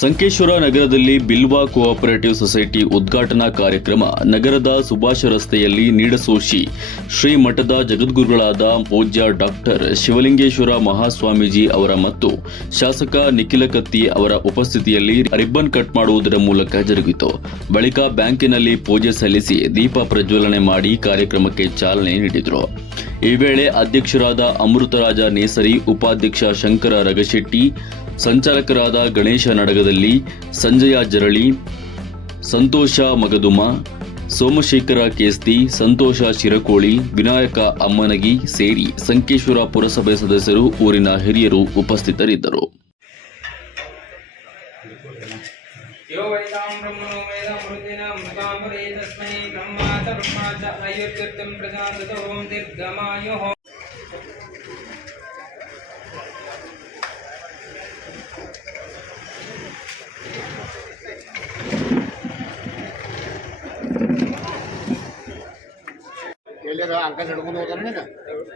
ಸಂಕೇಶ್ವರ ನಗರದಲ್ಲಿ ಬಿಲ್ವಾ cooperative society ಉದ್ಘಾಟನಾ ಕಾರ್ಯಕ್ರಮ ನಗರದ ಸುಭಾಷ ರಸ್ತೆಯಲ್ಲಿ ನೀಡಸೋಶಿ. ಶ್ರೀ ಮಠದ ಜಗದ್ಗುರುಗಳಾದ ಪೂಜ್ಯ ಡಾಕ್ಟರ್ ಶಿವಲಿಂಗೇಶ್ವರ ಮಹಾಸ್ವಾಮೀಜಿ ಅವರ ಮತ್ತು ಶಾಸಕ ನಿಖಿಲ ಕತ್ತಿ ಅವರ ಉಪಸ್ಥಿತಿಯಲ್ಲಿ ರಿಬ್ಬನ್ ಕಟ್ ಮಾಡುವುದರ ಮೂಲಕ ಜರುಗಿತು. ಬಳಿಕ ಬ್ಯಾಂಕಿನಲ್ಲಿ ಪೂಜೆ ಸಲ್ಲಿಸಿ ದೀಪ ಪ್ರಜ್ವಲನೆ ಮಾಡಿ ಕಾರ್ಯಕ್ರಮಕ್ಕೆ ಚಾಲನೆ ನೀಡಿದರು. ಈ ವೇಳೆ ಅಧ್ಯಕ್ಷರಾದ ಅಮೃತರಾಜ ನೇಸರಿ, ಉಪಾಧ್ಯಕ್ಷ ಶಂಕರ ರಗಶೆಟ್ಟಿ, ಸಂಚಾಲಕರಾದ ಗಣೇಶ ನಡಗದಲ್ಲಿ ಸಂಜಯ ಜರಳಿ, ಸಂತೋಷ ಮಗದುಮ, ಸೋಮಶೇಖರ ಕೇಸ್ತಿ, ಸಂತೋಷ ಶಿರಕೋಳಿ, ವಿನಾಯಕ ಅಮ್ಮನಗಿ ಸೇರಿ ಸಂಕೇಶ್ವರ ಪುರಸಭೆ ಸದಸ್ಯರು, ಊರಿನ ಹಿರಿಯರು ಉಪಸ್ಥಿತರಿದ್ದರು. यो वैतां ब्रह्मणो वेदामृतिनामृताम्बरे तस्मै ब्रह्मा च ब्रह्मा च अयुर्तीर्थं प्रजाततो ॐ दीर्घमायुः अंकल सड़कों में होता ना?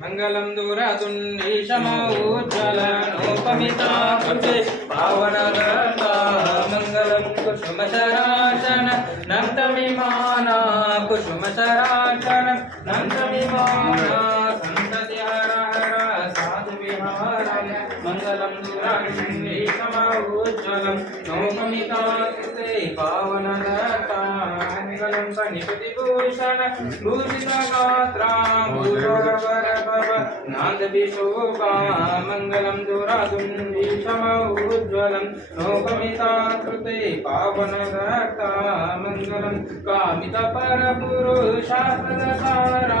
మంగళం దూరదున్నీశమోజ్వలనోపమితా పావనగత మంగళం కుసుమశరాశన నందమిమానా కుసుమశరాశన నందమిమానా సంతతి హర హర సాధు విహార మంగళం దూరదున్నీశమోజ్వలం నోపమితా పావనగ सन्निपतिभूषण भूषितगात्रां भूषोरवरभव नान्दविशोकामङ्गलं दुरादुन्दीशमौज्ज्वलं नोकमिता कृते पावनरक्ता मङ्गलं कामितपरपुरुषाप्रदसारा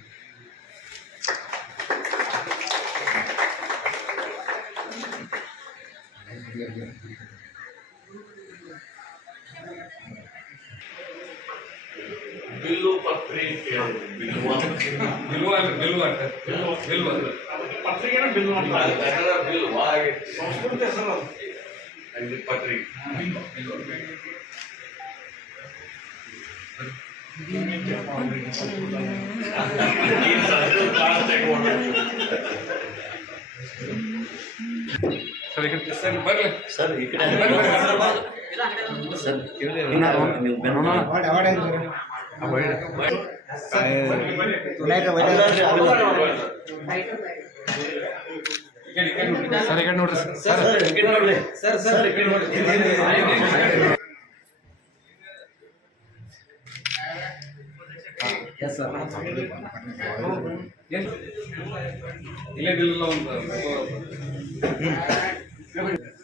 ಹಿಡಿದಲ್ಲ ಹಿಡಿದು ತೋರಿ ಸರ್ ಬಿಲ್ಲು ಪತ್ರಿಕೆ ಬಿಲ್ಲು ಬಿಲ್ವ ಬಿಲ್ವ ಅಂತ ಬಿಲ್ವ ಪತ್ರಿಕೆನ ಬಿಲ್ಲು ಅಂತ ಕನ್ನಡ ಬಿಲ್ಲು ಹಾಗೆ ಸಂಸ್ಕೃತ ಹೆಸರು ಅದು. ಅಲ್ಲಿ ಪತ್ರಿಕೆ ಈ ಸಂಸ್ಕೃತ ಭಾಳ ತಗೊಂಡು ಸರ್ ಬರ್ಲಿ. ಸರ್ ಈ ಕಡೆ ಸರ್ ಈಗ ನೋಡ್ರಿ ಸರ್. ಸರ್ ಸರ್ ಇಲ್ಲೇ ಇಲ್ಲ ಒಂದು Gracias.